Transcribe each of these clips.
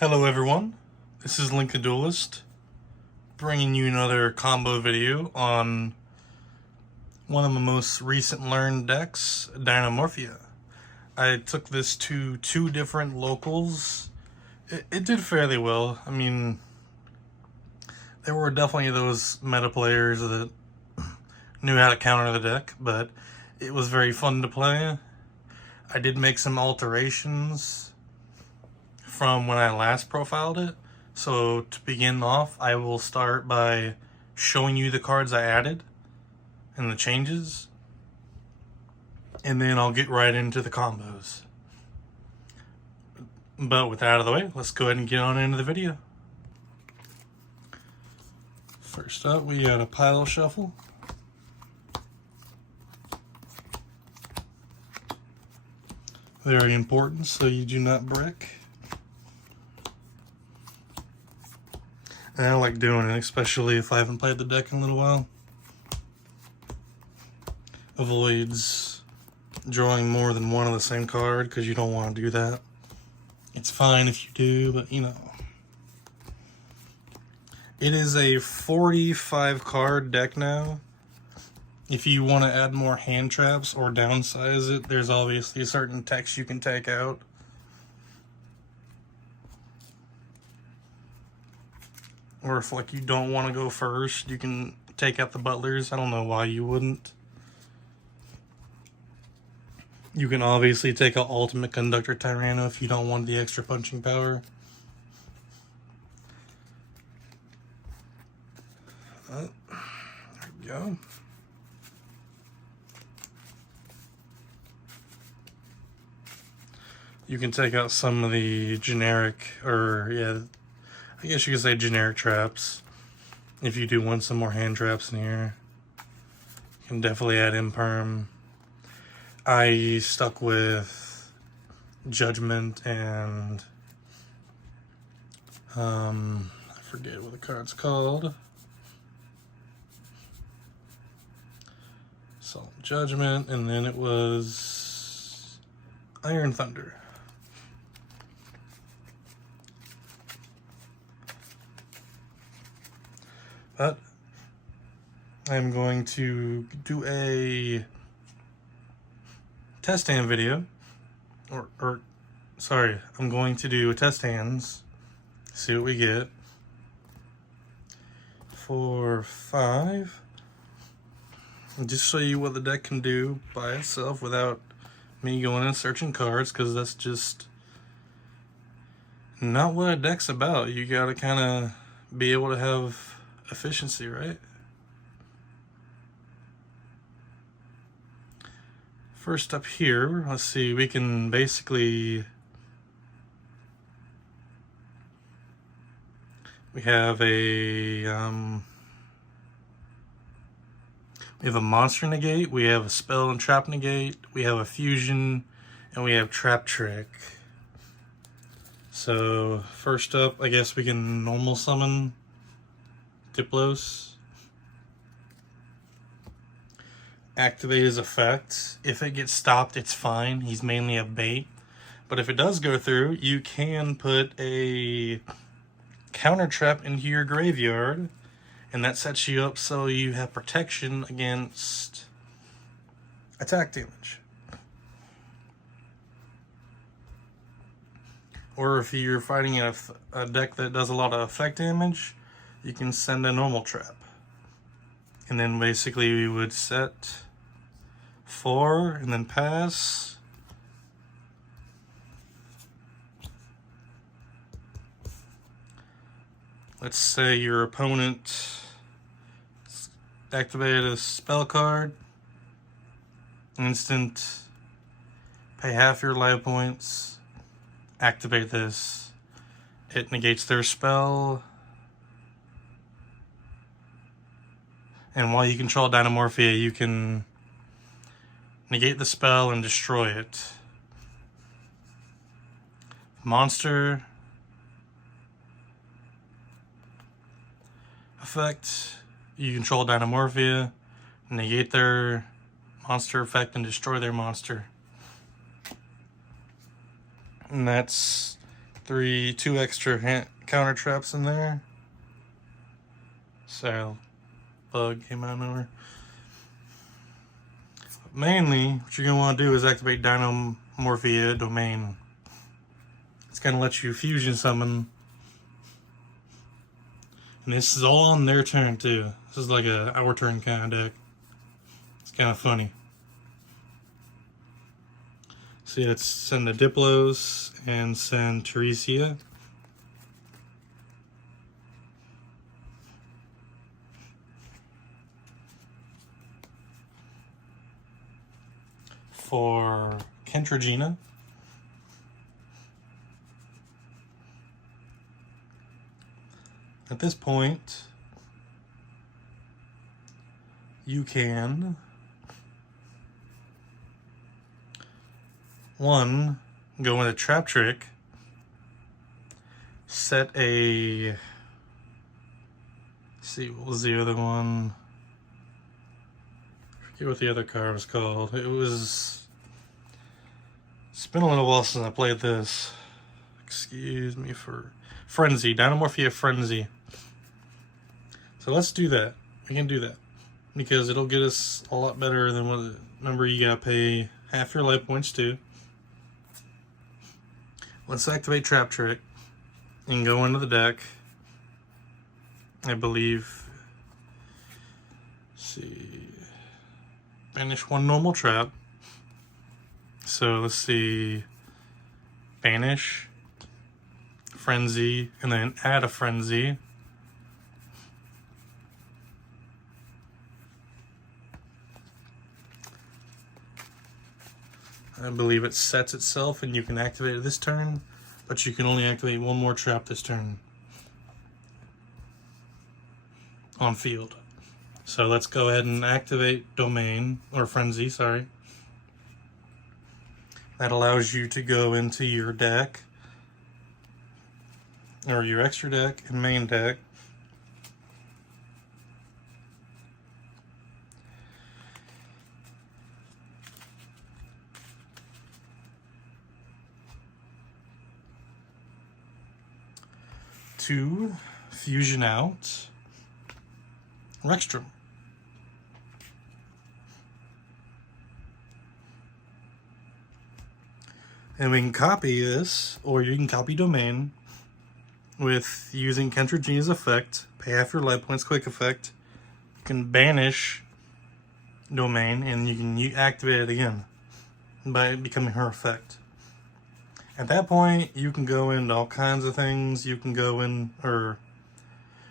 Hello everyone, this is Link the Duelist, bringing you another combo video on one of my most recent learned decks, Dinomorphia. I took this to 2 different locals. It did fairly well. I mean, there were definitely those meta players that knew how to counter the deck, but it was very fun to play. I did make some alterations from when I last profiled it. So to begin off, I will start by showing you the cards I added and the changes, and then I'll get right into the combos. But with that out of the way, let's go ahead and get on into the video. First up, we got a pile shuffle. Very important so you do not brick. And I like doing it, especially if I haven't played the deck in a little while. Avoids drawing more than one of the same card, because you don't want to do that. It's fine if you do, but you know. It is a 45 card deck now. If you want to add more hand traps or downsize it, there's obviously certain text you can take out. Or if like you don't want to go first, you can take out the butlers. I don't know why you wouldn't. You can obviously take out Ultimate Conductor Tyranno if you don't want the extra punching power. There we go. You can take out some of the generic, or yeah, I guess you could say generic traps. If you do want some more hand traps in here, you can definitely add Imperm. I stuck with Judgment and I forget what the card's called. So Judgment, and then it was Iron Thunder. But I'm going to do a test hand video, or sorry, I'm going to do a test hands, see what we get for 5, and just show you what the deck can do by itself without me going and searching cards, because that's just not what a deck's about. You gotta kind of be able to have efficiency, right? First up here, let's see, we can basically, we have a monster negate, we have a spell and trap negate, we have a fusion, and we have trap trick. So first up, I guess we can normal summon Diplos. Activate his effect. If it gets stopped, it's fine. He's mainly a bait. But if it does go through, you can put a counter trap into your graveyard, and that sets you up so you have protection against attack damage. Or if you're fighting a deck that does a lot of effect damage, you can send a normal trap. And then basically we would set 4 and then pass. Let's say your opponent activated a spell card. Instant, pay half your life points, activate this. It negates their spell. And while you control Dinomorphia, you can negate the spell and destroy it. Monster effect, you control Dinomorphia, negate their monster effect and destroy their monster. And that's two extra counter traps in there. So, bug came out of nowhere. Mainly, what you're gonna want to do is activate Dinomorphia domain. It's gonna let you fusion summon. And this is all on their turn too. This is like our turn kind of deck. It's kind of funny. So yeah, let's send the Diplos and send Teresia. For Kentragina. At this point, you can go into Trap Trick, set a, let's see, what was the other one? I forget what the other card was called. It's been a little while since I played this. Excuse me for Frenzy, Dinomorphia Frenzy. So let's do that. We can do that because it'll get us a lot better than what. Remember, you gotta pay half your life points too. Let's activate Trap Trick and go into the deck. I believe. Let's see. Banish one normal trap. So let's see. Banish, Frenzy, and then add a Frenzy. I believe it sets itself and you can activate it this turn, but you can only activate one more trap this turn on field. So let's go ahead and activate Domain, or Frenzy, sorry. That allows you to go into your deck, or your extra deck and main deck. To fusion out Rexstrom. And we can copy this, or you can copy Domain with using Kentragina's effect, pay half your life points, quick effect. You can banish Domain and you can activate it again by becoming her effect. At that point, you can go into all kinds of things. You can go in, or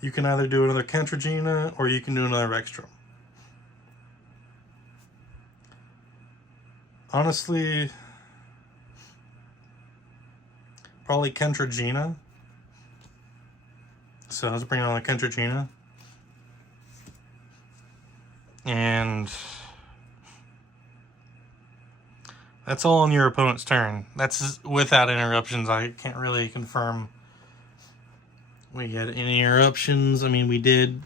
you can either do another Kentragina or you can do another Rexstrom. Honestly, probably Kentragina. So let's bring on a Kentragina. And that's all on your opponent's turn. That's without interruptions. I can't really confirm we had any interruptions. I mean, we did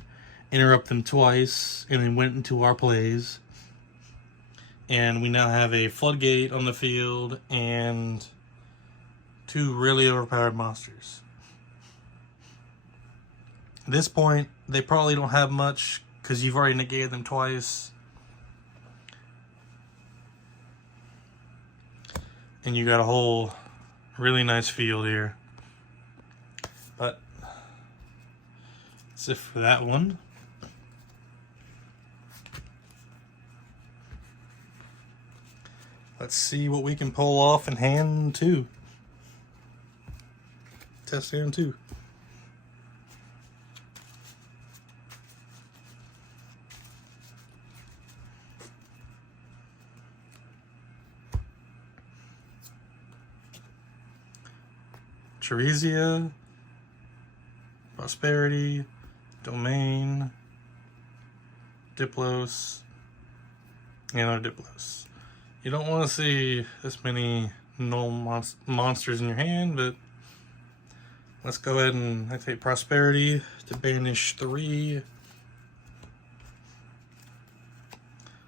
interrupt them twice and then went into our plays. And we now have a Floodgate on the field and two really overpowered monsters. At this point, they probably don't have much because you've already negated them twice. And you got a whole really nice field here. But that's it for that one. Let's see what we can pull off in hand two. Test hand two. Teresia, Prosperity, Domain, Diplos, and our Diplos. You don't want to see this many null monsters in your hand, but let's go ahead and activate Prosperity to banish 3.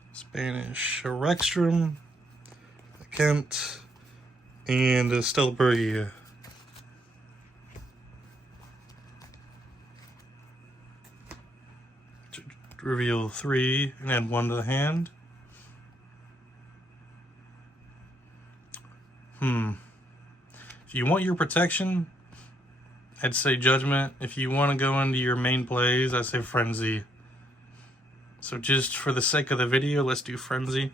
Let's banish a Rexstrom, a Kent, and a Stelbergia. reveal 3 and add 1 to the hand. If you want your protection, I'd say Judgment. If you want to go into your main plays, I'd say Frenzy. So just for the sake of the video, let's do Frenzy.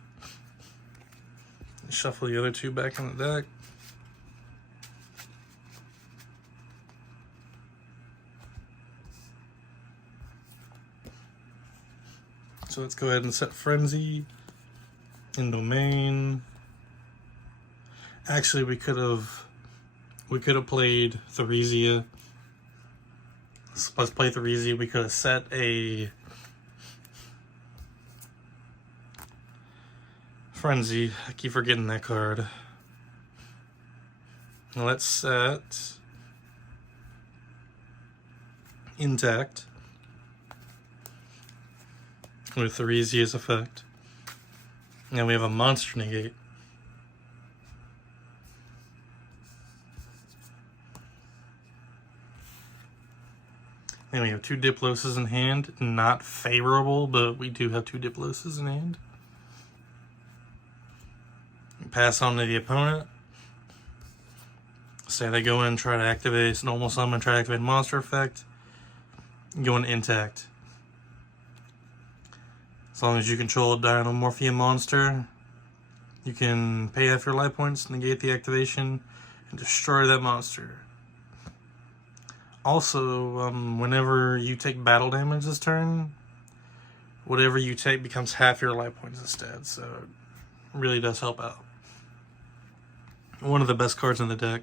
Shuffle the other 2 back in the deck. So let's go ahead and set Frenzy in domain. Actually, we could have played Theresia. Let's play Theresia. We could have set a Frenzy. I keep forgetting that card. Now let's set Intact with Theresia's effect. Now we have a monster negate. And we have 2 Diploses in hand. Not favorable, but we do have 2 Diploses in hand. Pass on to the opponent. Say they go in and try to activate normal summon, try to activate monster effect. Go in Intact. As long as you control a Dinomorphia monster, you can pay half your life points, negate the activation, and destroy that monster. Also, whenever you take battle damage this turn, whatever you take becomes half your life points instead, so it really does help out. One of the best cards in the deck.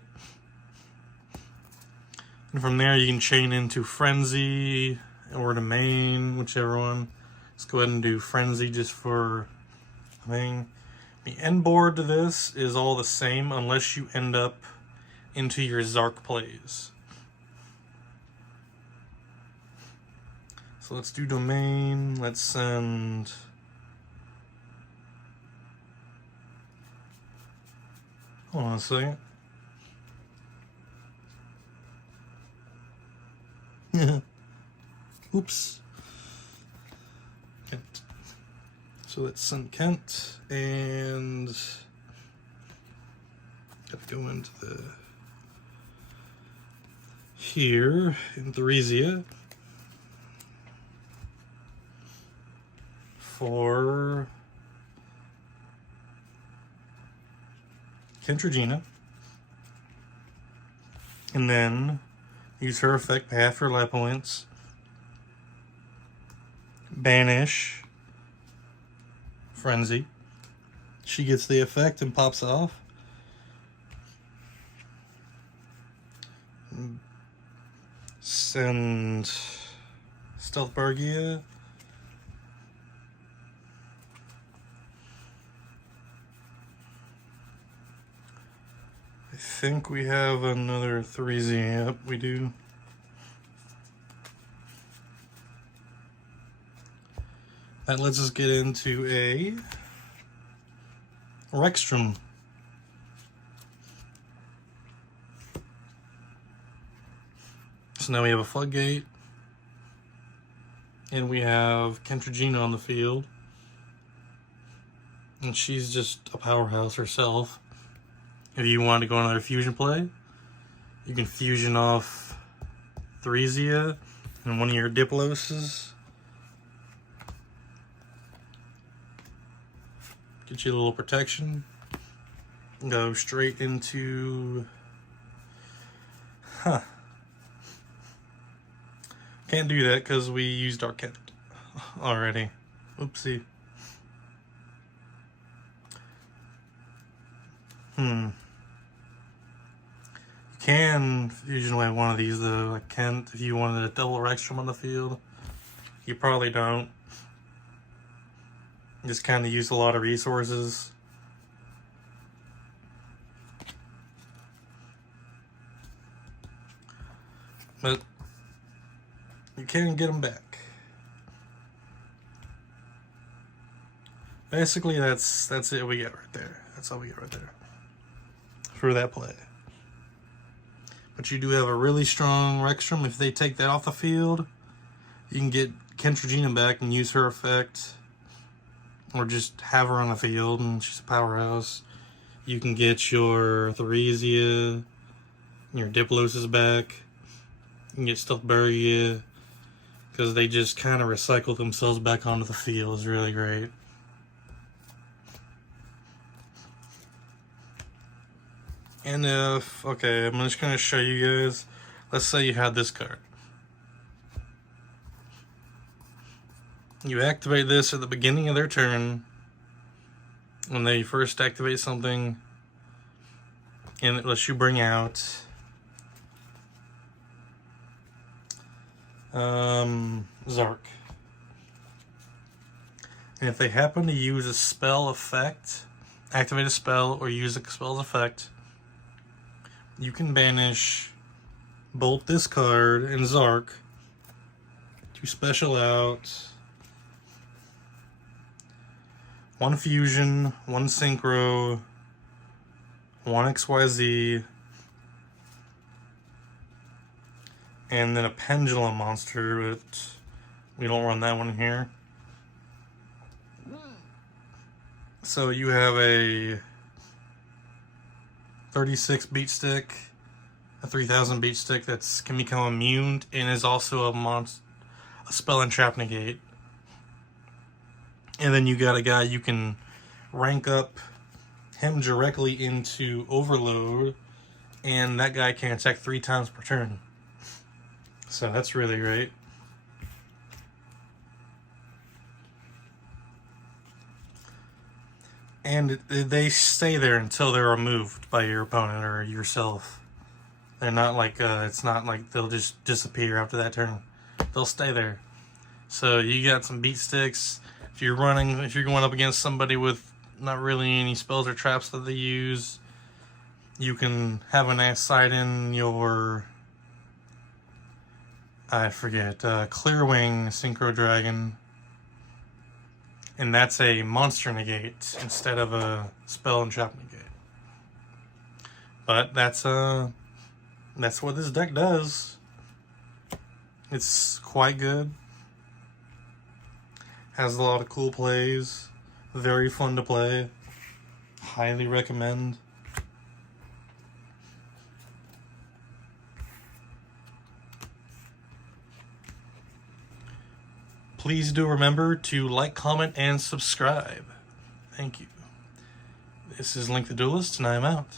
And from there you can chain into Frenzy or Domain, whichever one. Let's go ahead and do Frenzy just for the thing. The end board to this is all the same unless you end up into your Zark plays. So let's do Domain. Let's send hold on a second. Oops. Kent. So let's send Kent and gotta go into the here in Theresia for Kentragina, and then use her effect, pay half her life points, banish Frenzy. She gets the effect and pops off. Send Stealth Bargia. I think we have another Theresia. Yep, we do. That lets us get into a Rexstrom. So now we have a Floodgate. And we have Kentragina on the field. And she's just a powerhouse herself. If you want to go another fusion play, you can fusion off Theresia and one of your Diploses. Get you a little protection. Go straight into... Can't do that because we used our Kent already. Oopsie. You can fusion away one of these though, like Kent, if you wanted a double Rexstrom on the field. You probably don't. Just kind of use a lot of resources. But you can get them back. Basically, that's it we get right there. That's all we get right there for that play. But you do have a really strong Rexstrom. If they take that off the field, you can get Kentragina back and use her effect, or just have her on the field and she's a powerhouse. You can get your Theresia, your Diploses back. You can get Stuffburgia, because they just kind of recycle themselves back onto the field. It's really great. And okay, I'm just going to show you guys. Let's say you had this card. You activate this at the beginning of their turn, when they first activate something, and it lets you bring out Zark. And if they happen to use a spell effect, activate a spell, or use a spell's effect, you can banish both this card and Zark to special out 1 fusion, 1 synchro, 1 XYZ, and then a pendulum monster, but we don't run that one here. So you have a 36 beat stick, a 3000 beat stick that can become immune and is also a spell and trap negate. And then you got a guy you can rank up him directly into Overload, and that guy can attack 3 times per turn. So that's really great. And they stay there until they're removed by your opponent or yourself. They're not like, it's not like they'll just disappear after that turn. They'll stay there. So you got some beat sticks. If you're going up against somebody with not really any spells or traps that they use, you can have an aside in your, I forget, Clearwing Synchro Dragon. And that's a monster negate instead of a spell and trap negate. But that's what this deck does. It's quite good. Has a lot of cool plays. Very fun to play. Highly recommend. Please do remember to like, comment, and subscribe. Thank you. This is Link the Duelist, and I'm out.